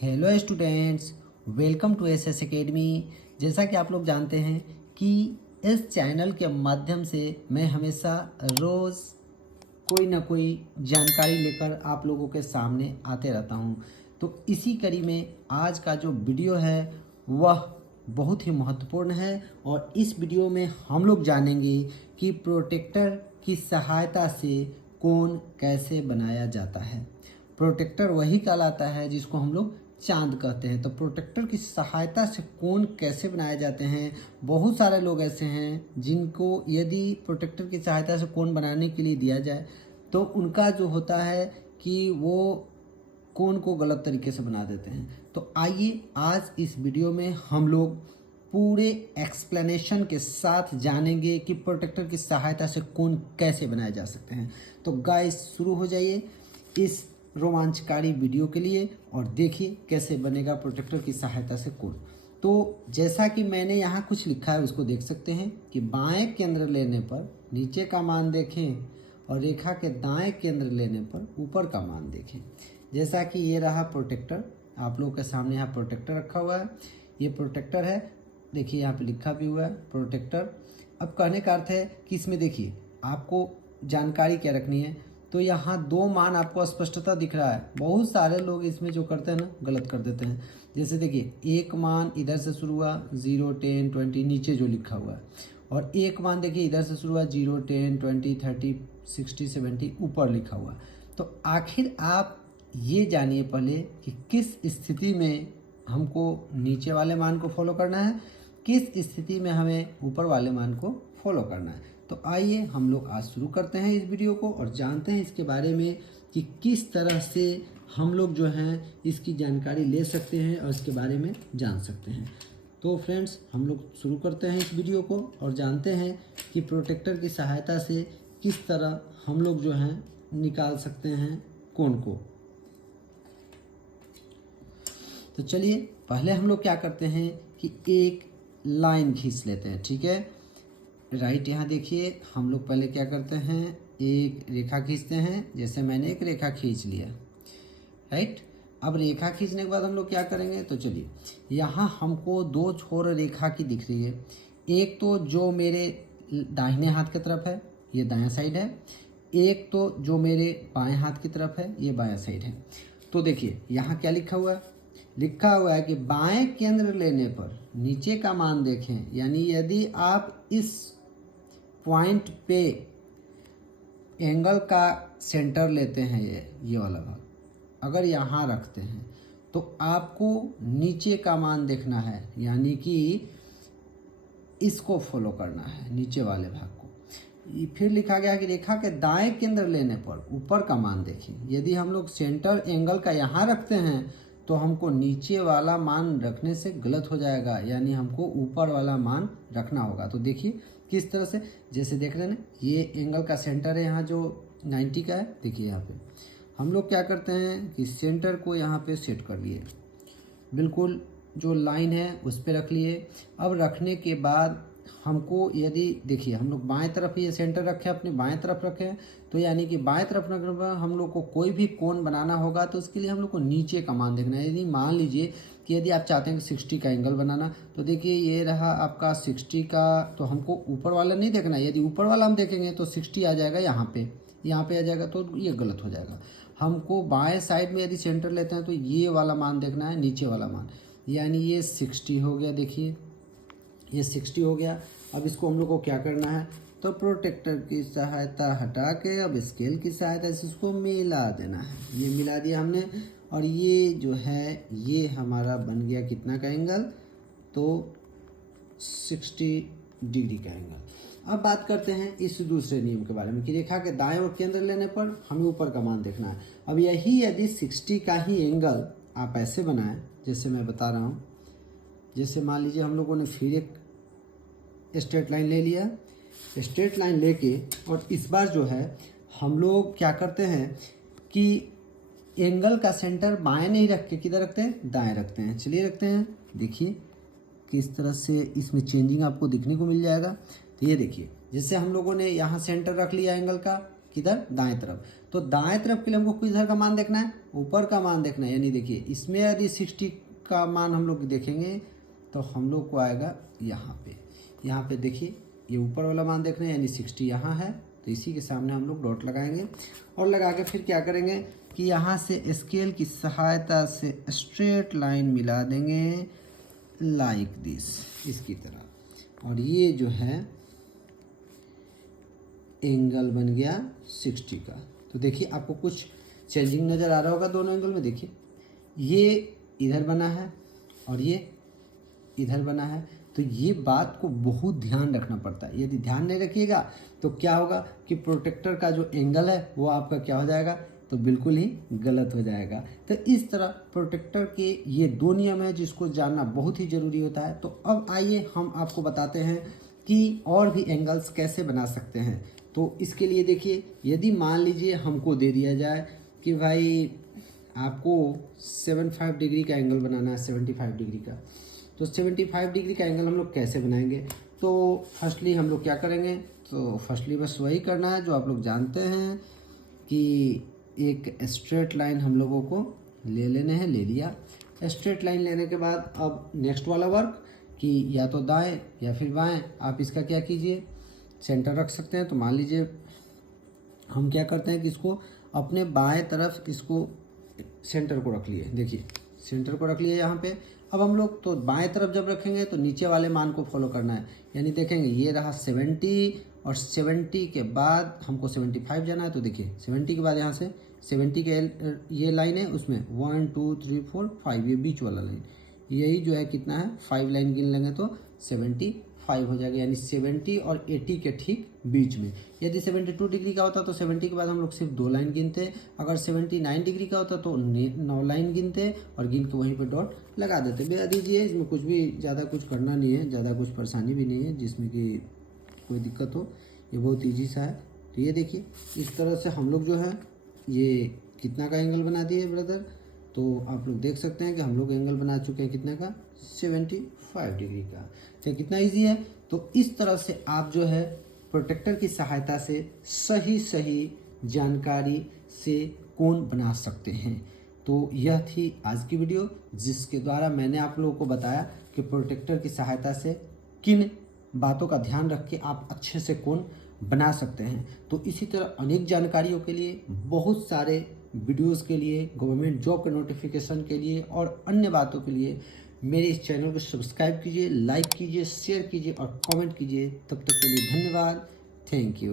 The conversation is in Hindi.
Hello students, welcome to S academy. जैसा कि आप लोग जानते हैं कि इस चैनल के माध्यम से मैं हमेशा रोज़ कोई ना कोई जानकारी लेकर आप लोगों के सामने आते रहता हूं। तो इसी कड़ी में आज का जो वीडियो है वह बहुत ही महत्वपूर्ण है और इस वीडियो में हम लोग जानेंगे कि प्रोटेक्टर की सहायता से कोन कैसे बनाया जाता है। प्रोटेक्टर वही कहलाता है जिसको हम लोग चांद कहते हैं। तो प्रोटेक्टर की सहायता से कोन कैसे बनाए जाते हैं। बहुत सारे लोग ऐसे हैं जिनको यदि प्रोटेक्टर की सहायता से कोन बनाने के लिए दिया जाए तो उनका जो होता है कि वो कोन को गलत तरीके से बना देते हैं। तो आइए आज इस वीडियो में हम लोग पूरे एक्सप्लेनेशन के साथ जानेंगे कि प्रोटेक्टर की सहायता से कोन कैसे बनाए जा सकते हैं। तो गाइस शुरू हो जाइए इस रोमांचकारी वीडियो के लिए और देखिए कैसे बनेगा प्रोटेक्टर की सहायता से कोन। तो जैसा कि मैंने यहाँ कुछ लिखा है उसको देख सकते हैं कि बाएं केंद्र लेने पर नीचे का मान देखें और रेखा के दाएं केंद्र लेने पर ऊपर का मान देखें। जैसा कि ये रहा प्रोटेक्टर, आप लोगों के सामने यहाँ प्रोटेक्टर रखा हुआ है। ये प्रोटेक्टर है, देखिए यहाँ पे लिखा भी हुआ है प्रोटेक्टर। अब कहने का अर्थ है कि इसमें देखिए आपको जानकारी क्या रखनी है। तो यहाँ दो मान आपको स्पष्टता दिख रहा है। बहुत सारे लोग इसमें जो करते हैं ना गलत कर देते हैं। जैसे देखिए एक मान इधर से शुरू हुआ 0, 10, 20 नीचे जो लिखा हुआ है, और एक मान देखिए इधर से शुरू हुआ 0, 10, 20, 30, 60, 70 ऊपर लिखा हुआ। तो आखिर आप ये जानिए पहले कि किस स्थिति में हमको नीचे वाले मान को फॉलो करना है, किस स्थिति में हमें ऊपर वाले मान को फॉलो करना है। तो आइए हम लोग आज शुरू करते हैं इस वीडियो को और जानते हैं इसके बारे में कि किस तरह से हम लोग जो हैं इसकी जानकारी ले सकते हैं और इसके बारे में जान सकते हैं। तो फ्रेंड्स हम लोग शुरू करते हैं इस वीडियो को और जानते हैं कि प्रोटेक्टर की सहायता से किस तरह हम लोग जो हैं निकाल सकते हैं कोण को। तो चलिए पहले हम लोग क्या करते हैं कि एक लाइन खींच लेते हैं, ठीक है। राइट, यहाँ देखिए हम लोग पहले क्या करते हैं एक रेखा खींचते हैं। जैसे मैंने एक रेखा खींच लिया, राइट। अब रेखा खींचने के बाद हम लोग क्या करेंगे, तो चलिए यहाँ हमको दो छोर रेखा की दिख रही है। एक तो जो मेरे दाहिने हाथ की तरफ है ये दायां साइड है, एक तो जो मेरे बाएं हाथ की तरफ है ये बायां साइड है। तो देखिए यहाँ क्या लिखा हुआ है, लिखा हुआ है कि बाएं केंद्र लेने पर नीचे का मान देखें। यानी यदि आप इस पॉइंट पे एंगल का सेंटर लेते हैं, ये वाला भाग अगर यहाँ रखते हैं तो आपको नीचे का मान देखना है, यानी कि इसको फॉलो करना है नीचे वाले भाग को। फिर लिखा गया कि रेखा के दाएं केंद्र लेने पर ऊपर का मान देखें। यदि हम लोग सेंटर एंगल का यहाँ रखते हैं तो हमको नीचे वाला मान रखने से गलत हो जाएगा, यानी हमको ऊपर वाला मान रखना होगा। तो देखिए किस तरह से, जैसे देख रहे हैं ना ये एंगल का सेंटर है यहाँ जो 90 का है। देखिए यहाँ पे हम लोग क्या करते हैं कि सेंटर को यहाँ पे सेट कर लिए, बिल्कुल जो लाइन है उस पर रख लिए। अब रखने के बाद हमको यदि देखिए हम लोग बाएं तरफ ये सेंटर रखें, अपने बाएं तरफ रखें, तो यानी कि बाएं तरफ रखने पर हम लोग को कोई भी कोण बनाना होगा तो उसके लिए हम लोग को नीचे का मान देखना है। यदि मान लीजिए कि यदि आप चाहते हैं कि 60 का एंगल बनाना, तो देखिए ये रहा आपका 60 का, तो हमको ऊपर वाला नहीं देखना है। यदि ऊपर वाला हम देखेंगे तो 60 आ जाएगा यहाँ पे आ जाएगा, तो ये गलत हो जाएगा। हमको बाएं साइड में यदि सेंटर लेते हैं तो ये वाला मान देखना है, नीचे वाला मान, यानी ये 60 हो गया। देखिए ये 60 हो गया। अब इसको हम लोग को क्या करना है, तो प्रोटेक्टर की सहायता हटा के अब स्केल की सहायता से इसको मिला देना है। ये मिला दिया हमने और ये जो है ये हमारा बन गया कितना का एंगल, तो 60 डिग्री का एंगल। अब बात करते हैं इस दूसरे नियम के बारे में कि रेखा के दाएं और केंद्र लेने पर हमें ऊपर का मान देखना है। अब यही यदि 60 का ही एंगल आप ऐसे बनाएं जैसे मैं बता रहा हूँ। जैसे मान लीजिए हम लोगों ने फिर एक स्ट्रेट लाइन ले लिया, स्ट्रेट लाइन लेके और इस बार जो है हम लोग क्या करते हैं कि एंगल का सेंटर बाएं नहीं रख के किधर रखते हैं, दाएं रखते हैं। चलिए रखते हैं, देखिए किस तरह से इसमें चेंजिंग आपको दिखने को मिल जाएगा। तो ये देखिए जैसे हम लोगों ने यहाँ सेंटर रख लिया एंगल का किधर, दाएं तरफ, तो दाएं तरफ के लिए हमको किधर का मान देखना है, ऊपर का मान देखना है। यानी देखिए इसमें यदि 60 का मान हम लोग देखेंगे तो हम लोग को आएगा यहाँ पे देखिए ये ऊपर वाला मान देखना है, यानी 60 यहाँ है, तो इसी के सामने हम लोग डॉट लगाएंगे और लगा के फिर क्या करेंगे कि यहाँ से स्केल की सहायता से स्ट्रेट लाइन मिला देंगे लाइक दिस, इसकी तरह। और ये जो है एंगल बन गया 60 का। तो देखिए आपको कुछ चेंजिंग नज़र आ रहा होगा दोनों एंगल में। देखिए ये इधर बना है और ये इधर बना है, तो ये बात को बहुत ध्यान रखना पड़ता है। यदि ध्यान नहीं रखिएगा तो क्या होगा कि प्रोटेक्टर का जो एंगल है वो आपका क्या हो जाएगा, तो बिल्कुल ही गलत हो जाएगा। तो इस तरह प्रोटेक्टर के ये दो नियम है जिसको जानना बहुत ही ज़रूरी होता है। तो अब आइए हम आपको बताते हैं कि और भी एंगल्स कैसे बना सकते हैं। तो इसके लिए देखिए, यदि मान लीजिए हमको दे दिया जाए कि भाई आपको 75 डिग्री का एंगल बनाना है, 75 डिग्री का, तो 75 डिग्री का एंगल हम लोग कैसे बनाएंगे। तो फर्स्टली हम लोग क्या करेंगे, तो फर्स्टली बस वही करना है जो आप लोग जानते हैं कि एक स्ट्रेट लाइन हम लोगों को ले लेने हैं। ले लिया स्ट्रेट लाइन लेने के बाद अब नेक्स्ट वाला वर्क कि या तो दाएं या फिर बाएं, आप इसका क्या कीजिए, सेंटर रख सकते हैं। तो मान लीजिए हम क्या करते हैं कि इसको अपने बाएं तरफ इसको सेंटर को रख लिए। देखिए सेंटर को रख लिए यहाँ पे। अब हम लोग तो बाएं तरफ जब रखेंगे तो नीचे वाले मान को फॉलो करना है, यानी देखेंगे ये रहा 70 और 70 के बाद हमको 75 जाना है। तो देखिए 70 के बाद यहाँ से 70 के ये लाइन है, उसमें 1 2 3 4 5 ये बीच वाला लाइन, यही जो है कितना है 5 लाइन गिन लेंगे तो 75 हो जाएगा, यानी 70 और 80 के ठीक बीच में। यदि 72 डिग्री का होता तो 70 के बाद हम लोग सिर्फ 2 लाइन गिनते, अगर 79 डिग्री का होता तो 9 लाइन गिनते और गिन के वहीं पे डॉट लगा देते। बता दीजिए इसमें कुछ भी ज़्यादा कुछ करना नहीं है, ज़्यादा कुछ परेशानी भी नहीं है जिसमें कि कोई दिक्कत हो, ये बहुत ईजी सा है। तो ये देखिए इस तरह से हम लोग जो है ये कितना का एंगल बना दिए ब्रदर, तो आप लोग देख सकते हैं कि हम लोग एंगल बना चुके हैं कितने का, 75 डिग्री का। तो कितना इजी है। तो इस तरह से आप जो है प्रोटेक्टर की सहायता से सही जानकारी से कोण बना सकते हैं। तो यह थी आज की वीडियो जिसके द्वारा मैंने आप लोगों को बताया कि प्रोटेक्टर की सहायता से किन बातों का ध्यान रख के आप अच्छे से कोण बना सकते हैं। तो इसी तरह अनेक जानकारियों के लिए, बहुत सारे वीडियोस के लिए, गवर्नमेंट जॉब के नोटिफिकेशन के लिए और अन्य बातों के लिए मेरे इस चैनल को सब्सक्राइब कीजिए, लाइक कीजिए, शेयर कीजिए और कमेंट कीजिए। तब तक के लिए धन्यवाद। Thank you.